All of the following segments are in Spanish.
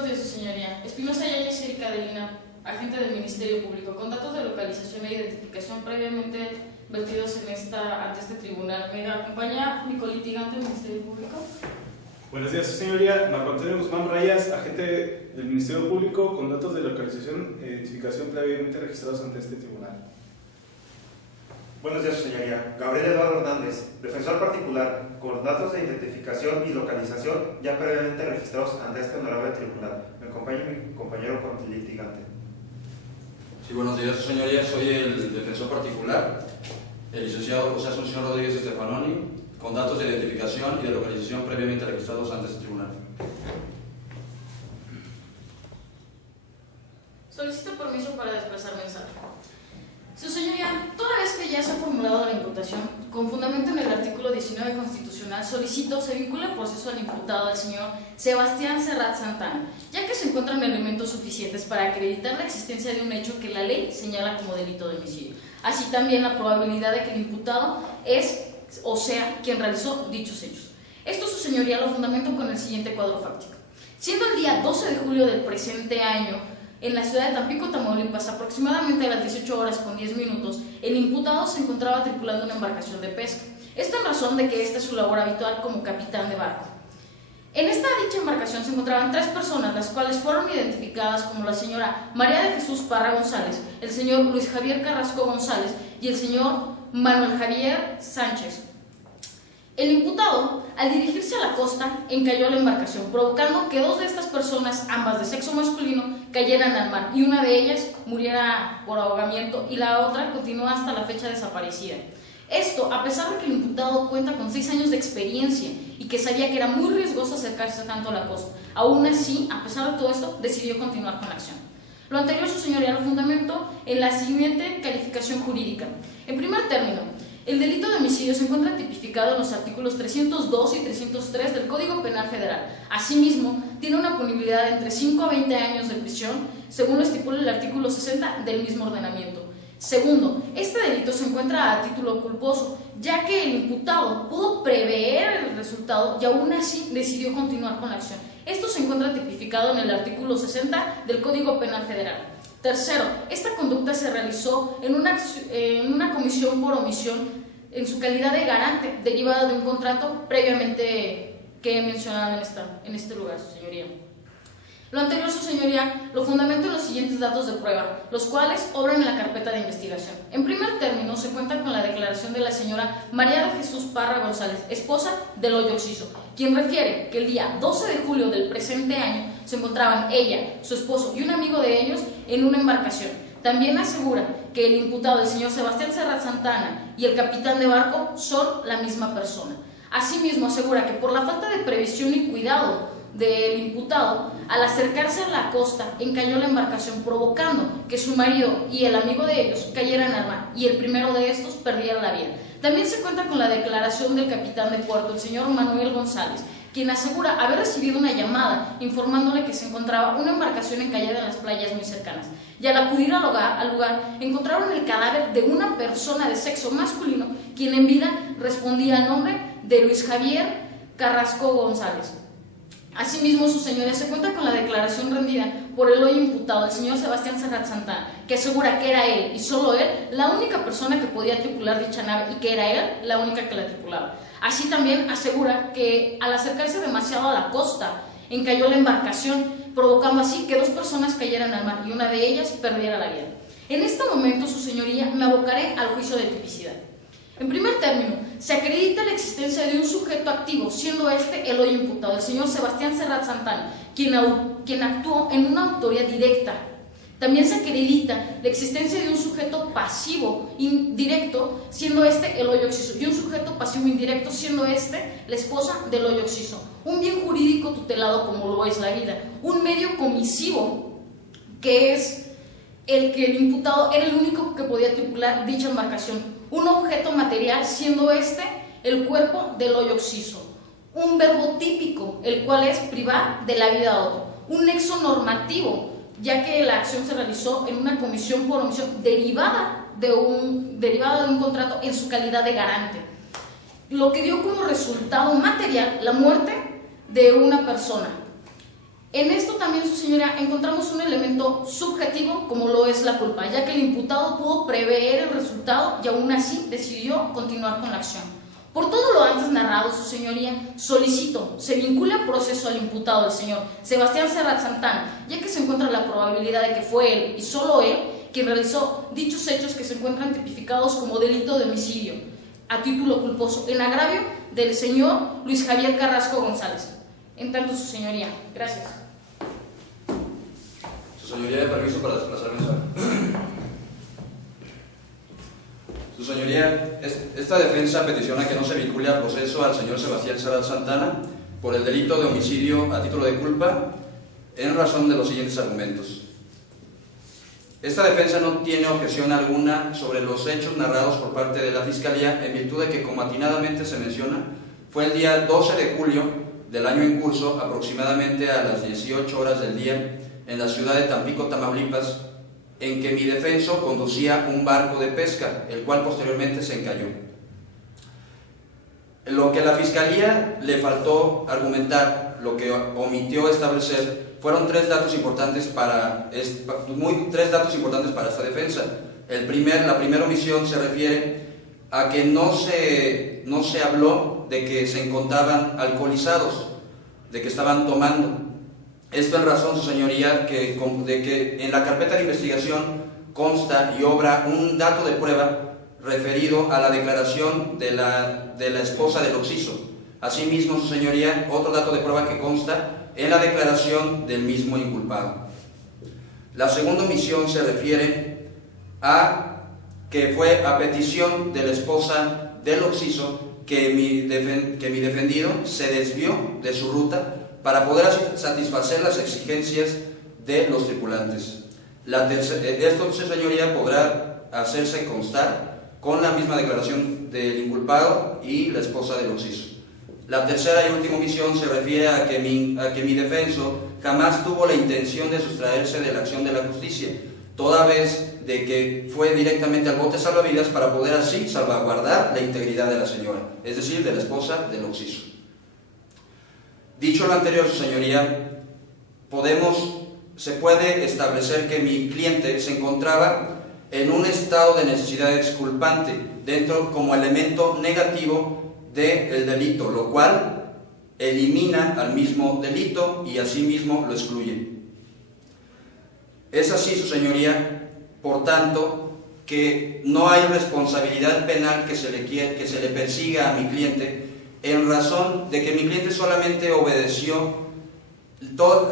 buenos días, su señoría. Espinosa Yáñez Erika de Lina, agente del Ministerio Público, con datos de localización e identificación previamente vertidos ante este tribunal. ¿Me acompaña mi colitigante del Ministerio Público? Buenos días, su señoría. Marco Antonio Guzmán Rayas, agente del Ministerio Público, con datos de localización e identificación previamente registrados ante este tribunal. Buenos días, su señoría. Gabriel Eduardo Hernández, defensor particular, con datos de identificación y localización ya previamente registrados ante este honorable tribunal. Me acompaña mi compañero litigante. Sí, buenos días, su señoría. Soy el defensor particular, el licenciado José Asunción Rodríguez Estefanoni, con datos de identificación y de localización previamente registrados ante este tribunal. Solicito permiso para expresar mensaje. Su señoría, toda vez que ya se ha formulado la imputación, con fundamento en el artículo 19 constitucional, solicito se vincule el proceso al imputado, al señor Sebastián Serrat Santana, ya que se encuentran elementos suficientes para acreditar la existencia de un hecho que la ley señala como delito de homicidio. Así también la probabilidad de que el imputado es o sea quien realizó dichos hechos. Esto, su señoría, lo fundamento con el siguiente cuadro fáctico. Siendo el día 12 de julio del presente año, en la ciudad de Tampico, Tamaulipas, aproximadamente a las 18:10, el imputado se encontraba tripulando una embarcación de pesca. Esto en razón de que esta es su labor habitual como capitán de barco. En esta dicha embarcación se encontraban 3 personas, las cuales fueron identificadas como la señora María de Jesús Parra González, el señor Luis Javier Carrasco González y el señor Manuel Javier Sánchez. El imputado, al dirigirse a la costa, encalló a la embarcación, provocando que 2 de estas personas, ambas de sexo masculino, cayeran al mar y una de ellas muriera por ahogamiento y la otra continúa hasta la fecha desaparecida. Esto, a pesar de que el imputado cuenta con 6 años de experiencia y que sabía que era muy riesgoso acercarse tanto a la costa. Aún así, a pesar de todo esto, decidió continuar con la acción. Lo anterior, su señoría, lo fundamentó en la siguiente calificación jurídica. En primer término, el delito de homicidio se encuentra tipificado en los artículos 302 y 303 del Código Penal Federal. Asimismo, tiene una punibilidad de entre 5 a 20 años de prisión, según lo estipula el artículo 60 del mismo ordenamiento. Segundo, este delito se encuentra a título culposo, ya que el imputado pudo prever el resultado y aún así decidió continuar con la acción. Esto se encuentra tipificado en el artículo 60 del Código Penal Federal. Tercero, esta conducta se realizó en una comisión por omisión en su calidad de garante, derivada de un contrato previamente que he mencionado en este lugar, su señoría. Lo anterior, su señoría, lo fundamento en los siguientes datos de prueba, los cuales obran en la carpeta de investigación. En primer término, se cuenta con la declaración de la señora María de Jesús Parra González, esposa del Hoyo Oxiso, quien refiere que el día 12 de julio del presente año se encontraban ella, su esposo y un amigo de ellos en una embarcación. También asegura que el imputado, el señor Sebastián Serrat Santana, y el capitán de barco son la misma persona. Asimismo, asegura que por la falta de previsión y cuidado del imputado, al acercarse a la costa, encalló la embarcación, provocando que su marido y el amigo de ellos cayeran al mar y el primero de estos perdiera la vida. También se cuenta con la declaración del capitán de puerto, el señor Manuel González, quien asegura haber recibido una llamada informándole que se encontraba una embarcación encallada en las playas muy cercanas. Y al acudir al lugar, encontraron el cadáver de una persona de sexo masculino, quien en vida respondía al nombre de Luis Javier Carrasco González. Asimismo, su señoría, se cuenta con la declaración rendida por el hoy imputado, el señor Sebastián Serrat Santana, que asegura que era él y solo él la única persona que podía tripular dicha nave y que era él la única que la tripulaba. Así también asegura que al acercarse demasiado a la costa, encalló la embarcación, provocando así que 2 personas cayeran al mar y una de ellas perdiera la vida. En este momento, su señoría, me abocaré al juicio de tipicidad. En primer término, se acredita la existencia de un sujeto activo, siendo este el hoy imputado, el señor Sebastián Serrat Santana, quien actuó en una autoría directa. También se acredita la existencia de un sujeto pasivo indirecto, siendo este el Hoyo Oxiso, y un sujeto pasivo indirecto, siendo este la esposa del Hoyo Oxiso. Un bien jurídico tutelado como lo es la vida, un medio comisivo, que es el que el imputado era el único que podía tripular dicha embarcación. Un objeto material, siendo este el cuerpo del Hoyo Oxiso. Un verbo típico, el cual es privar de la vida a otro. Un nexo normativo, ya que la acción se realizó en una comisión por omisión derivada de un contrato en su calidad de garante, lo que dio como resultado material la muerte de una persona. En esto también, su señoría, encontramos un elemento subjetivo como lo es la culpa, ya que el imputado pudo prever el resultado y aún así decidió continuar con la acción. Por todo lo antes narrado, su señoría, solicito se vincule a proceso al imputado, el señor Sebastián Serrat Santana, ya que se encuentra la probabilidad de que fue él y solo él quien realizó dichos hechos que se encuentran tipificados como delito de homicidio a título culposo en agravio del señor Luis Javier Carrasco González. En tanto, su señoría, gracias. Su señoría, de permiso para desplazarme. Su señoría, esta defensa peticiona que no se vincule a proceso al señor Sebastián Serrat Santana por el delito de homicidio a título de culpa en razón de los siguientes argumentos. Esta defensa no tiene objeción alguna sobre los hechos narrados por parte de la Fiscalía en virtud de que, como atinadamente se menciona, fue el día 12 de julio del año en curso, aproximadamente a las 18 horas del día, en la ciudad de Tampico, Tamaulipas, en que mi defenso conducía un barco de pesca, el cual posteriormente se encalló. Lo que la Fiscalía le faltó argumentar, lo que omitió establecer, fueron tres datos importantes para esta defensa. La primera omisión se refiere a que no se habló de que se encontraban alcoholizados, de que estaban tomando. Esto en razón, su señoría, de que en la carpeta de investigación consta y obra un dato de prueba referido a la declaración de la esposa del occiso. Asimismo, su señoría, otro dato de prueba que consta en la declaración del mismo inculpado. La segunda omisión se refiere a que fue a petición de la esposa del occiso que mi defendido se desvió de su ruta para poder satisfacer las exigencias de los tripulantes. Esto, su señoría, podrá hacerse constar con la misma declaración del inculpado y la esposa del occiso. La tercera y última omisión se refiere a que mi defenso jamás tuvo la intención de sustraerse de la acción de la justicia, toda vez de que fue directamente al bote salvavidas para poder así salvaguardar la integridad de la señora, es decir, de la esposa del occiso. Dicho lo anterior, su señoría, se puede establecer que mi cliente se encontraba en un estado de necesidad exculpante, dentro como elemento negativo del delito, lo cual elimina al mismo delito y asimismo lo excluye. Es así, su señoría, por tanto, que no hay responsabilidad penal que se le persiga a mi cliente en razón de que mi cliente solamente obedeció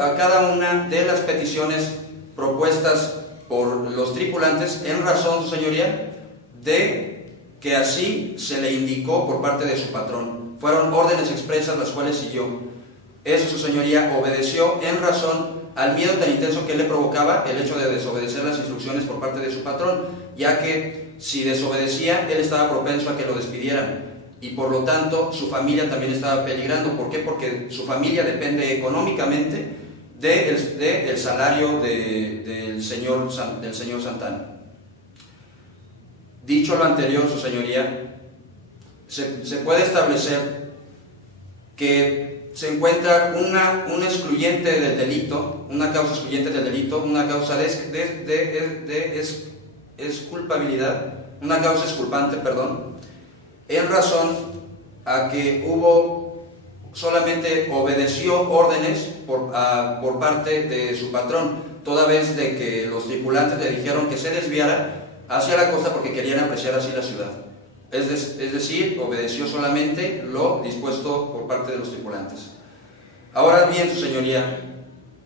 a cada una de las peticiones propuestas por los tripulantes en razón, su señoría, de que así se le indicó por parte de su patrón. Fueron órdenes expresas las cuales siguió. Eso, su señoría, obedeció en razón al miedo tan intenso que le provocaba el hecho de desobedecer las instrucciones por parte de su patrón, ya que si desobedecía, él estaba propenso a que lo despidieran y por lo tanto su familia también estaba peligrando. ¿Por qué? Porque su familia depende económicamente del salario del señor Santana. Dicho lo anterior, su señoría, se puede establecer que se encuentra un excluyente del delito, una causa excluyente del delito, una causa de exculpabilidad, una causa exculpante, perdón, en razón a que solamente obedeció órdenes por parte de su patrón, toda vez de que los tripulantes le dijeron que se desviara hacia la costa porque querían apreciar así la ciudad. Es decir, obedeció solamente lo dispuesto por parte de los tripulantes. Ahora bien, su señoría,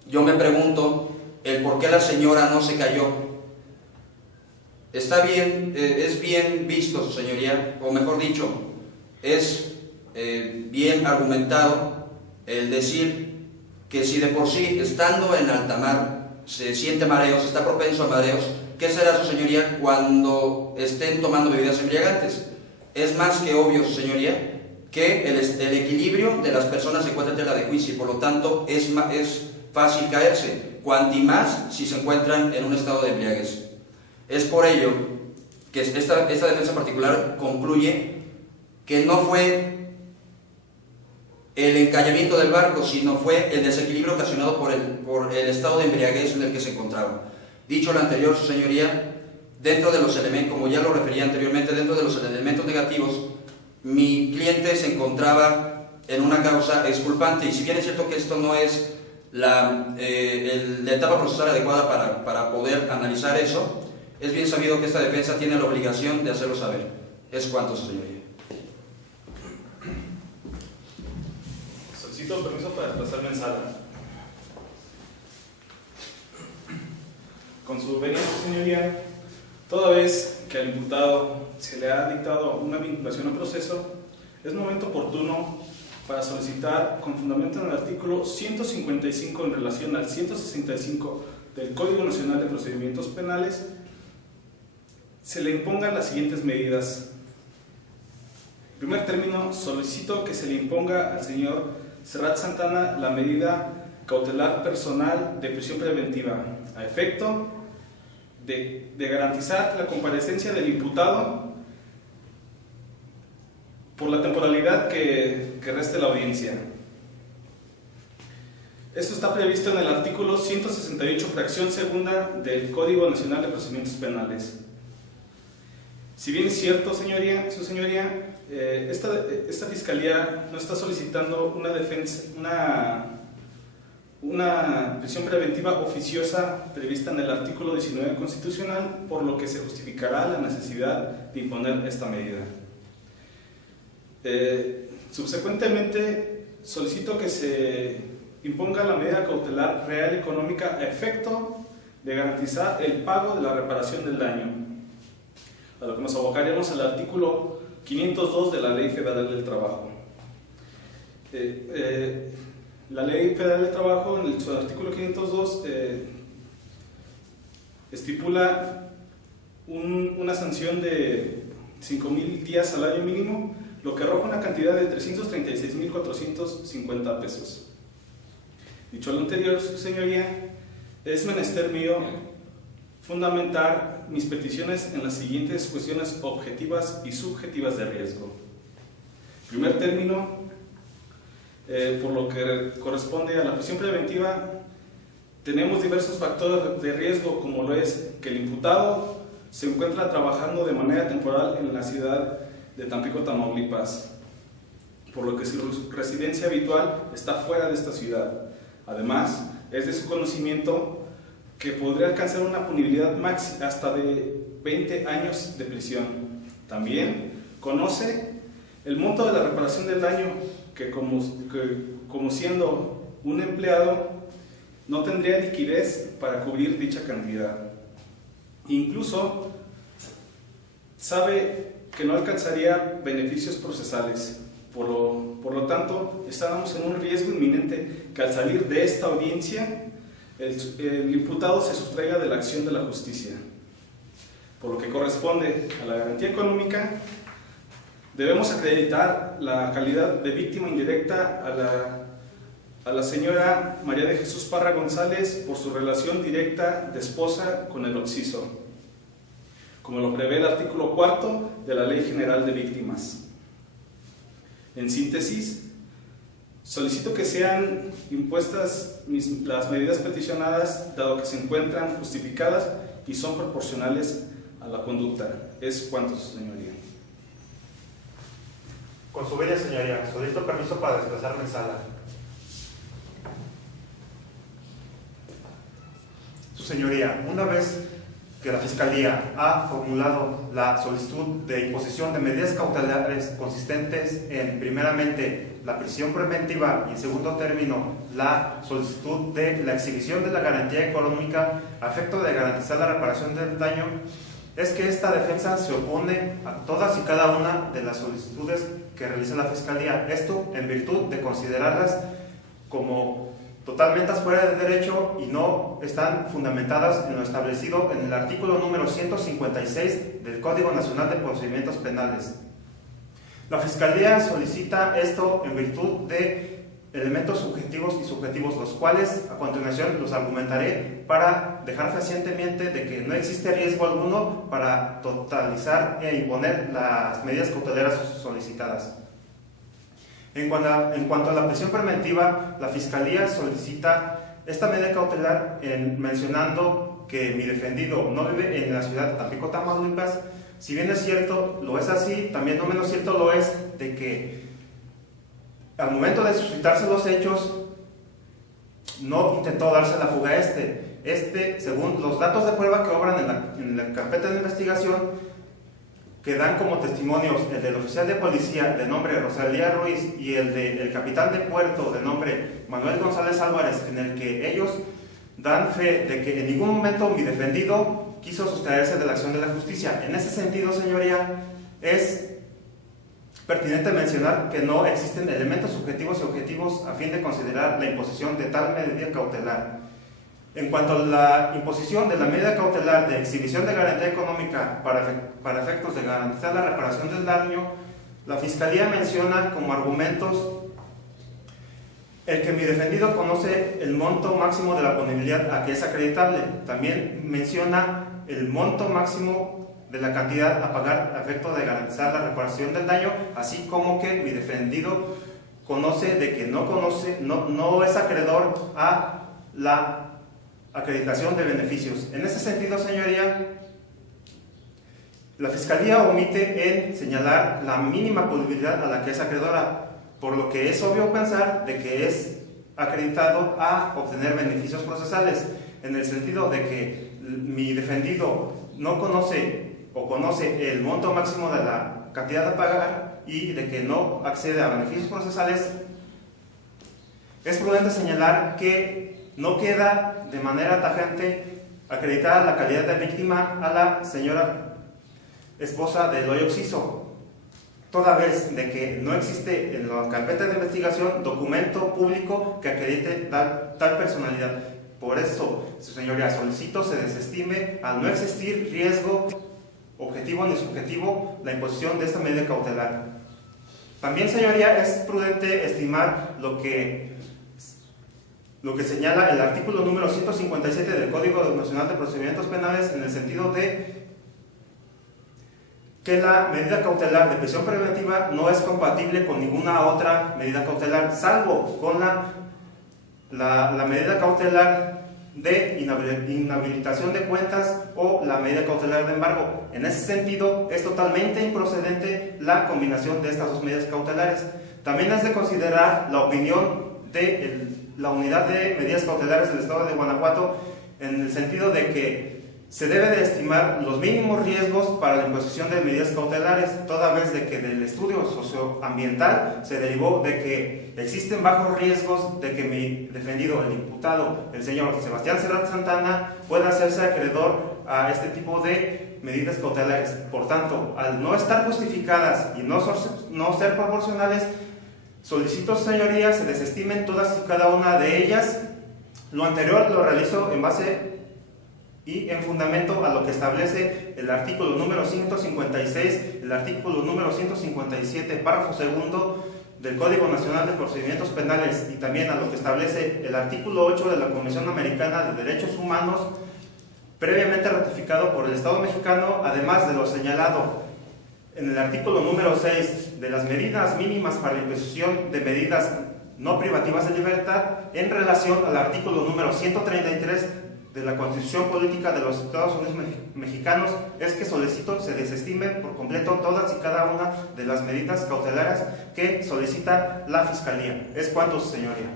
yo me pregunto el por qué la señora no se cayó. Está bien, es bien visto, su señoría, o mejor dicho, es bien argumentado el decir que si de por sí, estando en alta mar, se siente mareos, está propenso a mareos, ¿qué será, su señoría, cuando estén tomando bebidas embriagantes? Es más que obvio, su señoría, que el equilibrio de las personas se encuentra en tela de juicio y por lo tanto es fácil caerse, cuanti más si se encuentran en un estado de embriaguez. Es por ello que esta defensa particular concluye que no fue el encallamiento del barco, sino fue el desequilibrio ocasionado por el estado de embriaguez en el que se encontraba. Dicho lo anterior, su señoría, dentro de los elementos, como ya lo refería anteriormente, dentro de los elementos negativos, mi cliente se encontraba en una causa exculpante, y si bien es cierto que esto no es la etapa procesal adecuada para poder analizar eso, es bien sabido que esta defensa tiene la obligación de hacerlo saber. Es cuanto, su señoría. Solicito permiso para desplazarme en sala. Con su venia, su señoría, toda vez que al imputado se le ha dictado una vinculación al proceso, es momento oportuno para solicitar, con fundamento en el artículo 155 en relación al 165 del Código Nacional de Procedimientos Penales, se le impongan las siguientes medidas. En primer término, solicito que se le imponga al señor Serrat Santana la medida cautelar personal de prisión preventiva a efecto de garantizar la comparecencia del imputado por la temporalidad que reste la audiencia. Esto está previsto en el artículo 168, fracción segunda del Código Nacional de Procedimientos Penales. Si bien es cierto, señoría, su señoría, esta fiscalía no está solicitando una defensa, una prisión preventiva oficiosa prevista en el artículo 19 constitucional, por lo que se justificará la necesidad de imponer esta medida. Subsecuentemente, solicito que se imponga la medida cautelar real económica a efecto de garantizar el pago de la reparación del daño, a lo que nos abocaríamos al artículo 502 de la Ley Federal del Trabajo. La Ley Federal del Trabajo, en su artículo 502, estipula una sanción de 5,000 días salario mínimo, lo que arroja una cantidad de 336,450 pesos. Dicho lo anterior, su señoría, es menester mío fundamentar mis peticiones en las siguientes cuestiones objetivas y subjetivas de riesgo. En primer término, por lo que corresponde a la prisión preventiva, tenemos diversos factores de riesgo, como lo es que el imputado se encuentra trabajando de manera temporal en la ciudad de Tampico, Tamaulipas, por lo que su residencia habitual está fuera de esta ciudad. Además, es de su conocimiento que podría alcanzar una punibilidad máxima hasta de 20 años de prisión. También conoce el monto de la reparación del daño, que como siendo un empleado no tendría liquidez para cubrir dicha cantidad. Incluso sabe que no alcanzaría beneficios procesales. Por lo tanto, estábamos en un riesgo inminente que al salir de esta audiencia el imputado se sustraiga de la acción de la justicia. Por lo que corresponde a la garantía económica, debemos acreditar la calidad de víctima indirecta a la señora María de Jesús Parra González por su relación directa de esposa con el occiso, como lo prevé el artículo 4 de la Ley General de Víctimas. En síntesis, solicito que sean impuestas las medidas peticionadas, dado que se encuentran justificadas y son proporcionales a la conducta. Es cuanto, su señoría. Con su bella señoría, solicito permiso para desplazarme en sala. Su señoría, una vez que la Fiscalía ha formulado la solicitud de imposición de medidas cautelares consistentes en, primeramente, la prisión preventiva y, en segundo término, la solicitud de la exhibición de la garantía económica a efecto de garantizar la reparación del daño, es que esta defensa se opone a todas y cada una de las solicitudes que realiza la Fiscalía, esto en virtud de considerarlas como totalmente fuera de derecho y no están fundamentadas en lo establecido en el artículo número 156 del Código Nacional de Procedimientos Penales. La Fiscalía solicita esto en virtud de elementos subjetivos y subjetivos, los cuales a continuación los argumentaré para dejar fehacientemente de que no existe riesgo alguno para totalizar e imponer las medidas cautelares solicitadas. En cuanto a la prisión preventiva, la Fiscalía solicita esta medida cautelar mencionando que mi defendido no vive en la ciudad de Tampico, Tamaulipas. Si bien es cierto, lo es así, también no menos cierto lo es de que al momento de suscitarse los hechos, no intentó darse la fuga a este, según los datos de prueba que obran en la carpeta de investigación, que dan como testimonios el del oficial de policía de nombre Rosalía Ruiz y el del capitán de puerto de nombre Manuel González Álvarez, en el que ellos dan fe de que en ningún momento mi defendido quiso sustraerse de la acción de la justicia. En ese sentido, señoría, es pertinente mencionar que no existen elementos subjetivos y objetivos a fin de considerar la imposición de tal medida cautelar. En cuanto a la imposición de la medida cautelar de exhibición de garantía económica para efectos de garantizar la reparación del daño, la Fiscalía menciona como argumentos el que mi defendido conoce el monto máximo de la punibilidad a que es acreditable. También menciona el monto máximo de la cantidad a pagar a efecto de garantizar la reparación del daño, así como que mi defendido conoce de que no es acreedor a la acreditación de beneficios. En ese sentido, señoría, la Fiscalía omite en señalar la mínima punibilidad a la que es acreedora, por lo que es obvio pensar de que es acreditado a obtener beneficios procesales, en el sentido de que mi defendido no conoce o conoce el monto máximo de la cantidad a pagar y de que no accede a beneficios procesales. Es prudente señalar que no queda de manera tajante acreditada la calidad de víctima a la señora esposa de Eloy Oxiso, toda vez de que no existe en la carpeta de investigación documento público que acredite tal personalidad. Por eso, su señoría, solicito se desestime, al no existir riesgo objetivo ni subjetivo, la imposición de esta medida cautelar. También, señoría, es prudente estimar lo que señala el artículo número 157 del Código Nacional de Procedimientos Penales, en el sentido de que la medida cautelar de prisión preventiva no es compatible con ninguna otra medida cautelar, salvo con la medida cautelar de inhabilitación de cuentas o la medida cautelar de embargo. En ese sentido, es totalmente improcedente la combinación de estas dos medidas cautelares. También es de considerar la opinión de la Unidad de Medidas Cautelares del Estado de Guanajuato, en el sentido de que se debe de estimar los mínimos riesgos para la imposición de medidas cautelares, toda vez de que del estudio socioambiental se derivó de que existen bajos riesgos de que mi defendido, el imputado, el señor Sebastián Serrat Santana, pueda hacerse acreedor a este tipo de medidas cautelares. Por tanto, al no estar justificadas y no ser proporcionales, solicito, señorías, se desestimen todas y cada una de ellas. Lo anterior lo realizo en base y en fundamento a lo que establece el artículo número 156, el artículo número 157, párrafo segundo del Código Nacional de Procedimientos Penales, y también a lo que establece el artículo 8 de la Convención Americana de Derechos Humanos, previamente ratificado por el Estado mexicano, además de lo señalado en el artículo número 6 de las medidas mínimas para la imposición de medidas no privativas de libertad, en relación al artículo número 133 de la Constitución Política de los Estados Unidos Mexicanos, es que solicito se desestime por completo todas y cada una de las medidas cautelares que solicita la Fiscalía. Es cuanto, señoría.